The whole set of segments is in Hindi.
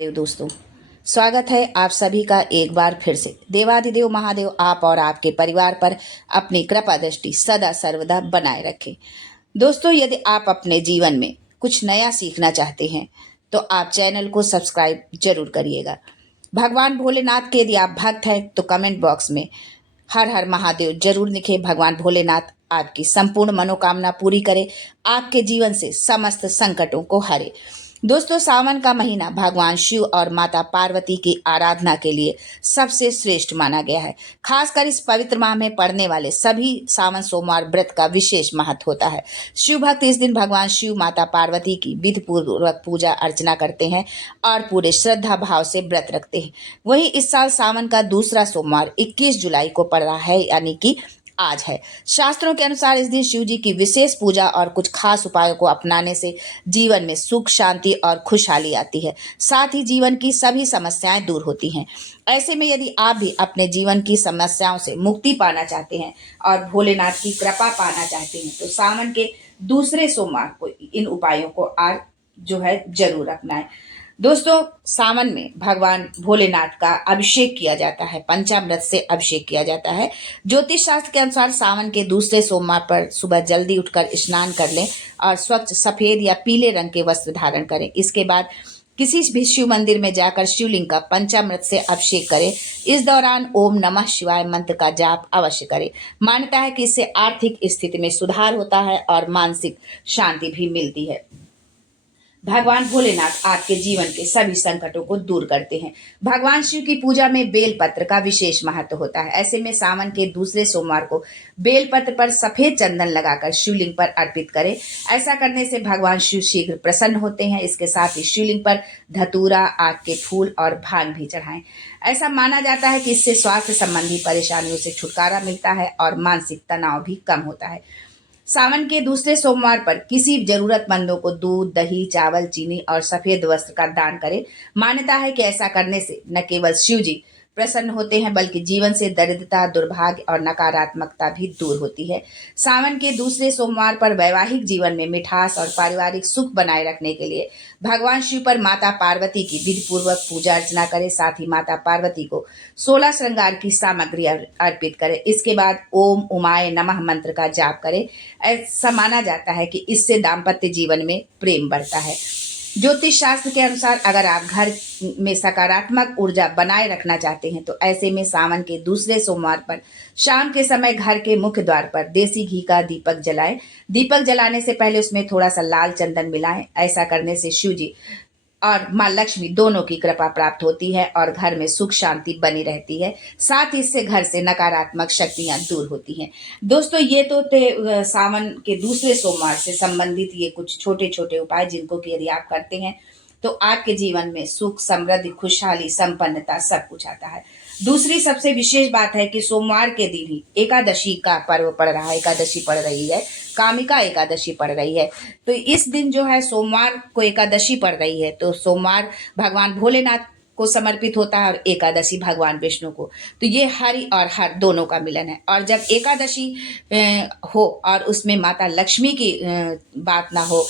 देव दोस्तों, स्वागत है आप सभी का एक बार फिर से। देवाधिदेव महादेव आप और आपके परिवार पर अपनी कृपा दृष्टि सदा सर्वदा बनाए रखें। दोस्तों, यदि आप अपने जीवन में कुछ नया सीखना चाहते हैं तो आप चैनल को सब्सक्राइब जरूर करिएगा। भगवान भोलेनाथ के यदि आप भक्त हैं तो कमेंट बॉक्स में हर हर महादेव जरूर लिखें। भगवान भोलेनाथ आपकी संपूर्ण मनोकामना पूरी करे, आपके जीवन से समस्त संकटों को हरे। दोस्तों, सावन का महीना भगवान शिव और माता पार्वती की आराधना के लिए सबसे श्रेष्ठ माना गया है। खासकर इस पवित्र माह में पड़ने वाले सभी सावन सोमवार व्रत का विशेष महत्व होता है। शिव भक्त इस दिन भगवान शिव माता पार्वती की विधि पूर्वक पूजा अर्चना करते हैं और पूरे श्रद्धा भाव से व्रत रखते हैं। वहीं इस साल सावन का दूसरा सोमवार 21 जुलाई को पड़ रहा है, यानी कि आज है। शास्त्रों के अनुसार इस दिन शिव जी की विशेष पूजा और कुछ खास उपायों को अपनाने से जीवन में सुख, शांति और खुशहाली आती है। साथ ही जीवन की सभी समस्याएं दूर होती हैं। ऐसे में यदि आप भी अपने जीवन की समस्याओं से मुक्ति पाना चाहते हैं और भोलेनाथ की कृपा पाना चाहते हैं तो सावन के दूसरे सोमवार को इन उपायों को आज जरूर अपनाएं। दोस्तों, सावन में भगवान भोलेनाथ का अभिषेक किया जाता है, पंचामृत से अभिषेक किया जाता है। ज्योतिष शास्त्र के अनुसार सावन के दूसरे सोमवार पर सुबह जल्दी उठकर स्नान कर लें और स्वच्छ सफेद या पीले रंग के वस्त्र धारण करें। इसके बाद किसी भी शिव मंदिर में जाकर शिवलिंग का पंचामृत से अभिषेक करें। इस दौरान ओम नमः शिवाय मंत्र का जाप अवश्य करें। मान्यता है कि इससे आर्थिक स्थिति में सुधार होता है और मानसिक शांति भी मिलती है। भगवान भोलेनाथ आपके जीवन के सभी संकटों को दूर करते हैं। भगवान शिव की पूजा में बेलपत्र का विशेष महत्व होता है। ऐसे में सावन के दूसरे सोमवार को बेलपत्र पर सफेद चंदन लगाकर शिवलिंग पर अर्पित करें। ऐसा करने से भगवान शिव शीघ्र प्रसन्न होते हैं। इसके साथ ही शिवलिंग पर धतूरा, आग के फूल और भांग भी चढ़ाएं। ऐसा माना जाता है कि इससे स्वास्थ्य संबंधी परेशानियों से छुटकारा मिलता है और मानसिक तनाव भी कम होता है। सावन के दूसरे सोमवार पर किसी जरूरतमंदों को दूध, दही, चावल, चीनी और सफेद वस्त्र का दान करें। मान्यता है कि ऐसा करने से न केवल शिव जी प्रसन्न होते हैं बल्कि जीवन से दरिद्रता, दुर्भाग्य और नकारात्मकता भी दूर होती है। सावन के दूसरे सोमवार पर वैवाहिक जीवन में मिठास और पारिवारिक सुख बनाए रखने के लिए भगवान शिव पर माता पार्वती की विधि पूर्वक पूजा अर्चना करें। साथ ही माता पार्वती को 16 श्रृंगार की सामग्री अर्पित करें। इसके बाद ओम उमाय नमः मंत्र का जाप करें। ऐसा माना जाता है कि इससे दाम्पत्य जीवन में प्रेम बढ़ता है। ज्योतिष शास्त्र के अनुसार अगर आप घर में सकारात्मक ऊर्जा बनाए रखना चाहते हैं तो ऐसे में सावन के दूसरे सोमवार पर शाम के समय घर के मुख्य द्वार पर देसी घी का दीपक जलाएं। दीपक जलाने से पहले उसमें थोड़ा सा लाल चंदन मिलाएं। ऐसा करने से शिव जी और माँ लक्ष्मी दोनों की कृपा प्राप्त होती है और घर में सुख शांति बनी रहती है। साथ ही इससे घर से नकारात्मक शक्तियां दूर होती हैं। दोस्तों, ये तो थे सावन के दूसरे सोमवार से संबंधित ये कुछ छोटे छोटे उपाय जिनको कि यदि आप करते हैं तो आपके जीवन में सुख, समृद्धि, खुशहाली, संपन्नता सब कुछ आता है। दूसरी सबसे विशेष बात है कि सोमवार के दिन ही एकादशी का पर्व पड़ रहा है, एकादशी पड़ रही है, कामिका एकादशी पड़ रही है। तो इस दिन सोमवार को एकादशी पड़ रही है तो सोमवार भगवान भोलेनाथ को समर्पित होता है और एकादशी भगवान विष्णु को। तो ये हरि और हर दोनों का मिलन है। और जब एकादशी हो और उसमें माता लक्ष्मी की बात ना हो,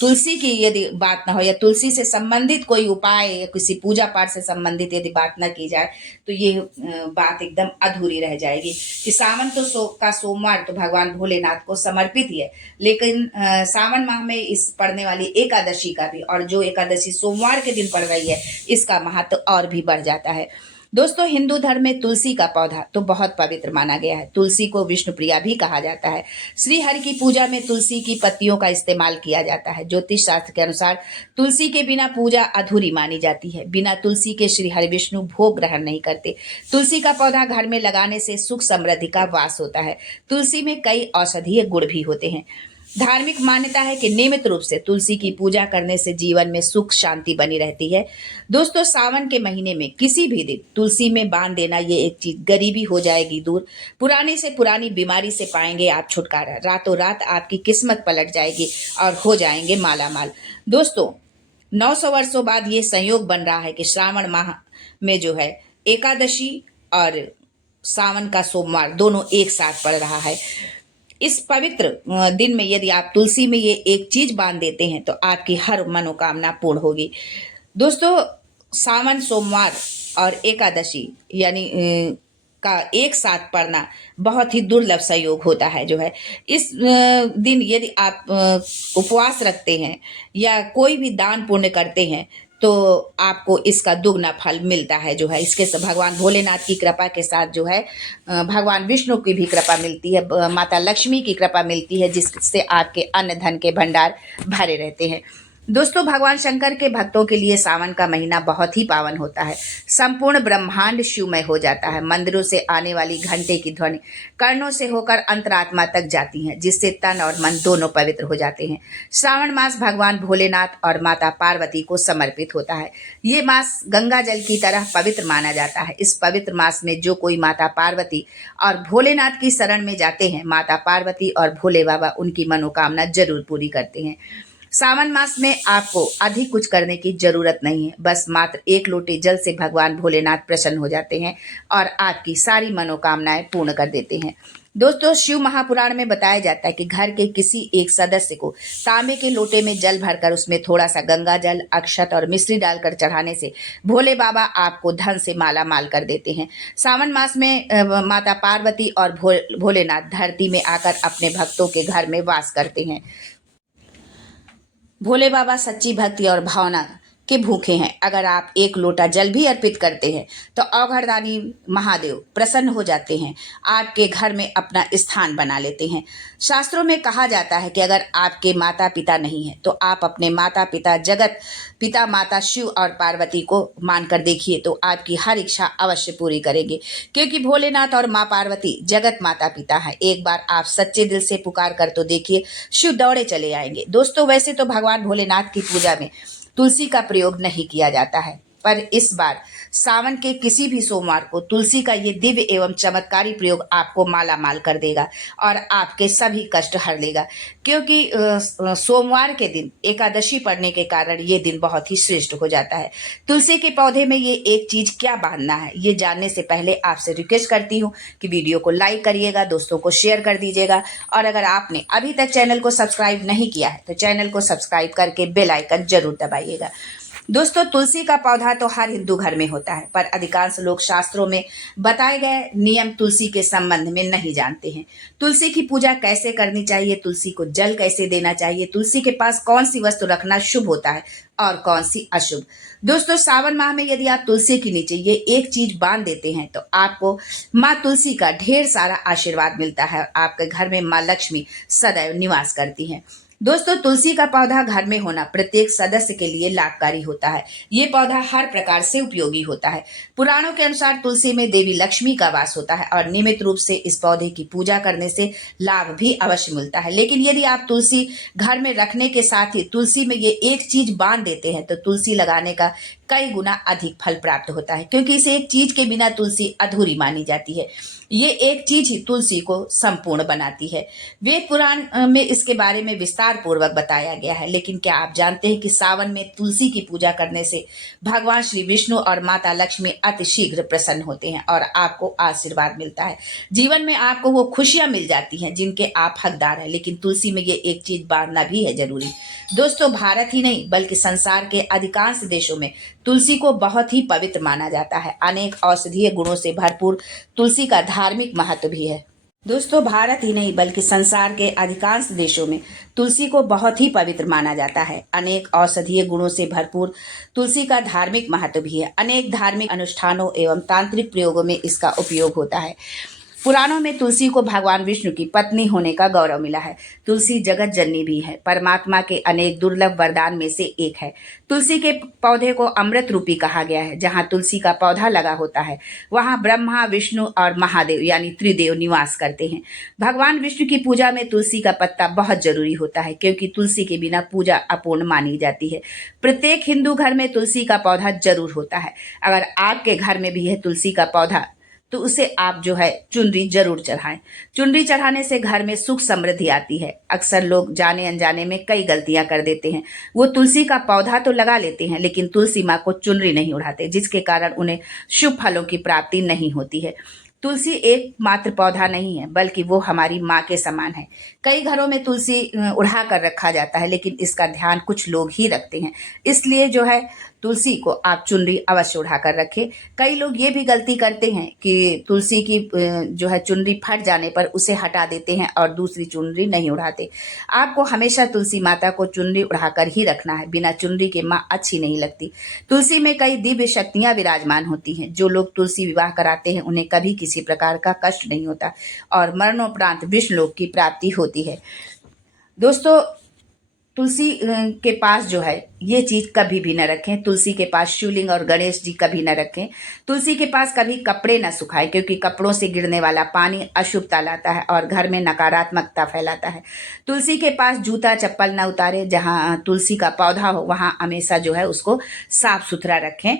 तुलसी की यदि बात ना हो या तुलसी से संबंधित कोई उपाय या किसी पूजा पाठ से संबंधित यदि बात ना की जाए तो ये बात एकदम अधूरी रह जाएगी। कि सावन तो का सोमवार तो भगवान भोलेनाथ को समर्पित ही है, लेकिन सावन माह में इस पड़ने वाली एकादशी का भी, और जो एकादशी सोमवार के दिन पड़ रही है, इसका महत्व और भी बढ़ जाता है। दोस्तों, हिंदू धर्म में तुलसी का पौधा तो बहुत पवित्र माना गया है। तुलसी को विष्णु प्रिया भी कहा जाता है। श्री हरि की पूजा में तुलसी की पत्तियों का इस्तेमाल किया जाता है। ज्योतिष शास्त्र के अनुसार तुलसी के बिना पूजा अधूरी मानी जाती है। बिना तुलसी के श्री हरि विष्णु भोग ग्रहण नहीं करते। तुलसी का पौधा घर में लगाने से सुख समृद्धि का वास होता है। तुलसी में कई औषधीय गुण भी होते हैं। धार्मिक मान्यता है कि नियमित रूप से तुलसी की पूजा करने से जीवन में सुख शांति बनी रहती है। दोस्तों, सावन के महीने में किसी भी दिन तुलसी में बांध देना, ये एक चीज, गरीबी हो जाएगी दूर, पुरानी से पुरानी बीमारी से पाएंगे आप छुटकारा, रातों रात आपकी किस्मत पलट जाएगी और हो जाएंगे माला माल। दोस्तों, 900 वर्षों बाद ये संयोग बन रहा है कि श्रावण माह में एकादशी और सावन का सोमवार दोनों एक साथ पड़ रहा है। इस पवित्र दिन में यदि आप तुलसी में ये एक चीज बांध देते हैं तो आपकी हर मनोकामना पूर्ण होगी। दोस्तों, सावन सोमवार और एकादशी यानी का एक साथ पढ़ना बहुत ही दुर्लभ संयोग होता है जो है। इस दिन यदि आप उपवास रखते हैं या कोई भी दान पुण्य करते हैं तो आपको इसका दुगना फल मिलता है जो है। इसके भगवान भोलेनाथ की कृपा के साथ जो है भगवान विष्णु की भी कृपा मिलती है, माता लक्ष्मी की कृपा मिलती है, जिससे आपके अन्न धन के भंडार भरे रहते हैं। दोस्तों, भगवान शंकर के भक्तों के लिए सावन का महीना बहुत ही पावन होता है। संपूर्ण ब्रह्मांड शिवमय हो जाता है। मंदिरों से आने वाली घंटे की ध्वनि कर्णों से होकर अंतरात्मा तक जाती है, जिससे तन और मन दोनों पवित्र हो जाते हैं। श्रावण मास भगवान भोलेनाथ और माता पार्वती को समर्पित होता है। ये मास गंगा जल की तरह पवित्र माना जाता है। इस पवित्र मास में जो कोई माता पार्वती और भोलेनाथ की शरण में जाते हैं, माता पार्वती और भोले बाबा उनकी मनोकामना जरूर पूरी करते हैं। सावन मास में आपको अधिक कुछ करने की जरूरत नहीं है, बस मात्र एक लोटे जल से भगवान भोलेनाथ प्रसन्न हो जाते हैं और आपकी सारी मनोकामनाएं पूर्ण कर देते हैं। दोस्तों, शिव महापुराण में बताया जाता है कि घर के किसी एक सदस्य को तांबे के लोटे में जल भरकर उसमें थोड़ा सा गंगा जल, अक्षत और मिश्री डालकर चढ़ाने से भोले बाबा आपको धन से माला माल कर देते हैं। सावन मास में माता पार्वती और भोलेनाथ धरती में आकर अपने भक्तों के घर में वास करते हैं। भोले बाबा सच्ची भक्ति और भावना के भूखे हैं। अगर आप एक लोटा जल भी अर्पित करते हैं तो अवघड़दानी महादेव प्रसन्न हो जाते हैं, आपके घर में अपना स्थान बना लेते हैं। शास्त्रों में कहा जाता है कि अगर आपके माता पिता नहीं है तो आप अपने माता पिता जगत पिता माता शिव और पार्वती को मानकर देखिए तो आपकी हर इच्छा अवश्य पूरी करेंगे, क्योंकि भोलेनाथ और माँ पार्वती जगत माता पिता है। एक बार आप सच्चे दिल से पुकार कर तो देखिए, शिव दौड़े चले आएंगे। दोस्तों, वैसे तो भगवान भोलेनाथ की पूजा में तुलसी का प्रयोग नहीं किया जाता है, पर इस बार सावन के किसी भी सोमवार को तुलसी का ये दिव्य एवं चमत्कारी प्रयोग आपको माला माल कर देगा और आपके सभी कष्ट हर लेगा, क्योंकि सोमवार के दिन एकादशी पड़ने के कारण ये दिन बहुत ही श्रेष्ठ हो जाता है। तुलसी के पौधे में ये एक चीज क्या बांधना है, ये जानने से पहले आपसे रिक्वेस्ट करती हूँ कि वीडियो को लाइक करिएगा, दोस्तों को शेयर कर दीजिएगा, और अगर आपने अभी तक चैनल को सब्सक्राइब नहीं किया है तो चैनल को सब्सक्राइब करके बेल आइकन जरूर दबाइएगा। दोस्तों, तुलसी का पौधा तो हर हिंदू घर में होता है, पर अधिकांश लोग शास्त्रों में बताए गए नियम तुलसी के संबंध में नहीं जानते हैं। तुलसी की पूजा कैसे करनी चाहिए, तुलसी को जल कैसे देना चाहिए, तुलसी के पास कौन सी वस्तु रखना शुभ होता है और कौन सी अशुभ। दोस्तों, सावन माह में यदि आप तुलसी के नीचे ये एक चीज बांध देते हैं तो आपको माँ तुलसी का ढेर सारा आशीर्वाद मिलता है और आपके घर में माँ लक्ष्मी सदैव निवास करती हैं। दोस्तों, तुलसी का पौधा घर में होना प्रत्येक सदस्य के लिए लाभकारी होता है। ये पौधा हर प्रकार से उपयोगी होता है। पुराणों के अनुसार तुलसी में देवी लक्ष्मी का वास होता है और नियमित रूप से इस पौधे की पूजा करने से लाभ भी अवश्य मिलता है। लेकिन यदि आप तुलसी घर में रखने के साथ ही तुलसी में ये एक चीज बांध देते हैं तो तुलसी लगाने का कई गुना अधिक फल प्राप्त होता है, क्योंकि इस एक चीज के बिना तुलसी अधूरी मानी जाती है। ये एक चीज ही तुलसी को संपूर्ण बनाती है। वेद पुराण में इसके बारे में विस्तार पूर्वक बताया गया है। लेकिन क्या आप जानते हैं कि सावन में तुलसी की पूजा करने से भगवान श्री विष्णु और माता लक्ष्मी अति शीघ्र प्रसन्न होते हैं और आपको आशीर्वाद मिलता है। जीवन में आपको वो खुशियां मिल जाती हैं जिनके आप हकदार हैं। लेकिन तुलसी में ये एक चीज बांधना भी है जरूरी। दोस्तों, भारत ही नहीं बल्कि संसार के अधिकांश देशों में तुलसी को बहुत ही पवित्र माना जाता है। अनेक औषधीय गुणों से भरपूर तुलसी का धार्मिक महत्व भी है। दोस्तों, भारत ही नहीं बल्कि संसार के अधिकांश देशों में तुलसी को बहुत ही पवित्र माना जाता है। अनेक औषधीय गुणों से भरपूर तुलसी का धार्मिक महत्व भी है। अनेक धार्मिक अनुष्ठानों एवं तांत्रिक प्रयोगों में इसका उपयोग होता है। पुराणों में तुलसी को भगवान विष्णु की पत्नी होने का गौरव मिला है। तुलसी जगत जननी भी है, परमात्मा के अनेक दुर्लभ वरदान में से एक है। तुलसी के पौधे को अमृत रूपी कहा गया है। जहाँ तुलसी का पौधा लगा होता है वहाँ ब्रह्मा, विष्णु और महादेव यानी त्रिदेव निवास करते हैं। भगवान विष्णु की पूजा में तुलसी का पत्ता बहुत जरूरी होता है, क्योंकि तुलसी के बिना पूजा अपूर्ण मानी जाती है। प्रत्येक हिंदू घर में तुलसी का पौधा जरूर होता है। अगर आपके घर में भी है तुलसी का पौधा तो उसे आप जो है चुनरी जरूर चढ़ाएं। चुनरी चढ़ाने से घर में सुख समृद्धि आती है। अक्सर लोग जाने अनजाने में कई गलतियां कर देते हैं। वो तुलसी का पौधा तो लगा लेते हैं लेकिन तुलसी माँ को चुनरी नहीं उड़ाते, जिसके कारण उन्हें शुभ फलों की प्राप्ति नहीं होती है। तुलसी एकमात्र पौधा नहीं है बल्कि वो हमारी माँ के समान है। कई घरों में तुलसी उड़ा कर रखा जाता है लेकिन इसका ध्यान कुछ लोग ही रखते हैं। इसलिए जो है तुलसी को आप चुनरी अवश्य उठाकर रखें। कई लोग ये भी गलती करते हैं कि तुलसी की जो है चुनरी फट जाने पर उसे हटा देते हैं और दूसरी चुनरी नहीं उठाते। आपको हमेशा तुलसी माता को चुनरी उठाकर ही रखना है। बिना चुनरी के माँ अच्छी नहीं लगती। तुलसी में कई दिव्य शक्तियाँ विराजमान होती हैं। जो लोग तुलसी विवाह कराते हैं उन्हें कभी किसी प्रकार का कष्ट नहीं होता और मरणोपरांत विष्णुलोक की प्राप्ति होती है। दोस्तों, तुलसी के पास जो है ये चीज कभी भी न रखें। तुलसी के पास शिवलिंग और गणेश जी कभी न रखें। तुलसी के पास कभी कपड़े न सुखाएं, क्योंकि कपड़ों से गिरने वाला पानी अशुभता लाता है और घर में नकारात्मकता फैलाता है। तुलसी के पास जूता चप्पल न उतारें। जहां तुलसी का पौधा हो वहां हमेशा जो है उसको साफ सुथरा रखें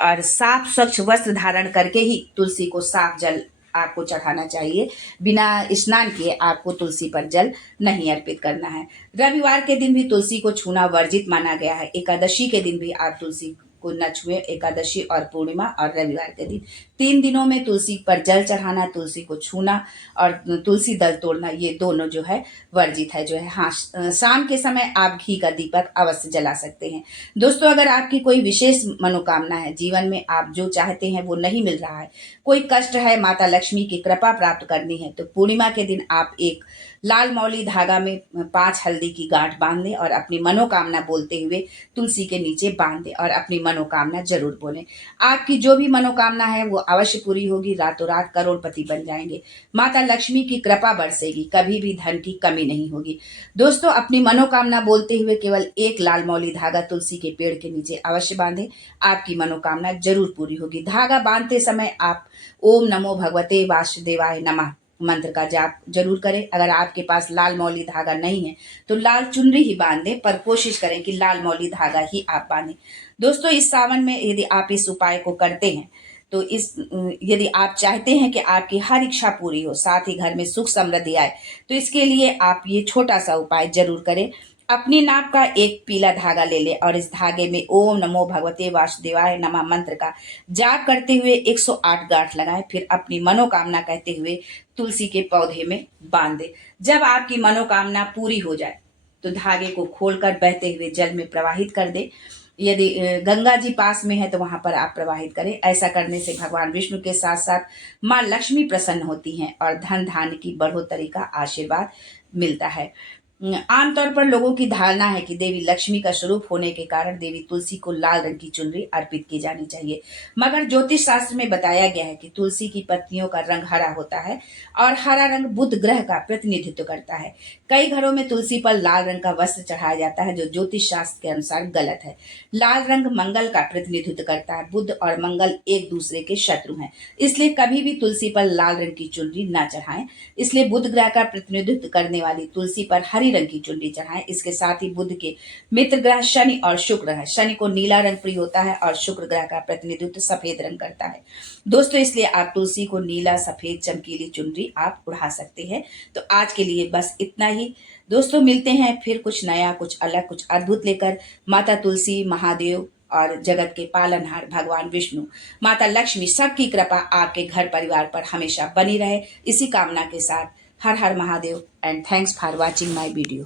और साफ स्वच्छ वस्त्र धारण करके ही तुलसी को साफ जल आपको चढ़ाना चाहिए। बिना स्नान किए आपको तुलसी पर जल नहीं अर्पित करना है। रविवार के दिन भी तुलसी को छूना वर्जित माना गया है। एकादशी के दिन भी आप तुलसी को न छुए। एकादशी और पूर्णिमा और रविवार के दिन 3 दिनों में तुलसी पर जल चढ़ाना, तुलसी को छूना और तुलसी दल तोड़ना, ये दोनों जो है वर्जित है। जो है हाँ, शाम के समय आप घी का दीपक अवश्य जला सकते हैं। दोस्तों, अगर आपकी कोई विशेष मनोकामना है, जीवन में आप जो चाहते हैं वो नहीं मिल रहा है, कोई कष्ट है, माता लक्ष्मी की कृपा प्राप्त करनी है, तो पूर्णिमा के दिन आप एक लाल मौली धागा में 5 हल्दी की गांठ बांध लें और अपनी मनोकामना बोलते हुए तुलसी के नीचे बांध दें और अपनी मनोकामना जरूर बोलें। आपकी जो भी मनोकामना है वो अवश्य पूरी होगी। रातों रात करोड़पति बन जाएंगे। माता लक्ष्मी की कृपा बरसेगी। कभी भी धन की कमी नहीं होगी। दोस्तों, अपनी मनोकामना बोलते हुए केवल एक लाल मौली धागा तुलसी के पेड़ के नीचे अवश्य बांधें। आपकी मनोकामना जरूर पूरी होगी। धागा बांधते समय आप ओम नमो भगवते वासुदेवाय नमः मंत्र का जाप जरूर करें। अगर आपके पास लाल मौली धागा नहीं है तो लाल चुनरी ही बांध दें, पर कोशिश करें कि लाल मौली धागा ही आप बांधें। दोस्तों, इस सावन में यदि आप इस उपाय को करते हैं तो यदि आप चाहते हैं कि आपकी हर इच्छा पूरी हो, साथ ही घर में सुख समृद्धि आए, तो इसके लिए आप ये छोटा सा उपाय जरूर करें। अपनी नाप का एक पीला धागा ले लें और इस धागे में ओम नमो भगवते वासुदेवाय नमः मंत्र का जाप करते हुए 108 गांठ लगाएं। फिर अपनी मनोकामना कहते हुए तुलसी के पौधे में बांध दें। जब आपकी मनोकामना पूरी हो जाए तो धागे को खोलकर बहते हुए जल में प्रवाहित कर दें। यदि गंगा जी पास में है तो वहां पर आप प्रवाहित करें। ऐसा करने से भगवान विष्णु के साथ साथ माँ लक्ष्मी प्रसन्न होती हैं और धन धान्य की बढ़ोतरी का आशीर्वाद मिलता है। आमतौर पर लोगों की धारणा है कि देवी लक्ष्मी का स्वरूप होने के कारण देवी तुलसी को लाल रंग की चुनरी अर्पित की जानी चाहिए, मगर ज्योतिष शास्त्र में बताया गया है कि तुलसी की पत्तियों का रंग हरा होता है और हरा रंग बुध ग्रह का प्रतिनिधित्व करता है। कई घरों में तुलसी पर लाल रंग का वस्त्र चढ़ाया जाता है, जो ज्योतिष शास्त्र के अनुसार गलत है। लाल रंग मंगल का प्रतिनिधित्व करता है। बुध और मंगल एक दूसरे के शत्रु हैं, इसलिए कभी भी तुलसी पर लाल रंग की चुनरी न चढ़ाएं। इसलिए बुध ग्रह का प्रतिनिधित्व करने वाली तुलसी पर हरी रंग की चुनरी चढ़ाएं। इसके साथ ही बुध के मित्र ग्रह शनि और शुक्र है। शनि को नीला रंग प्रिय होता है और शुक्र ग्रह का प्रतिनिधित्व सफेद रंग करता है। दोस्तों, इसलिए आप तुलसी को नीला सफेद चमकीली चुनरी आप उड़ा सकते हैं। तो आज के लिए बस इतना ही। दोस्तों, मिलते हैं फिर कुछ नया, कुछ अलग, कुछ अद्भुत लेकर। माता तुलसी, महादेव और जगत के पालनहार भगवान विष्णु, माता लक्ष्मी, सबकी कृपा आपके घर परिवार पर हमेशा बनी रहे, इसी कामना के साथ हर हर Mahadev and thanks for watching my video.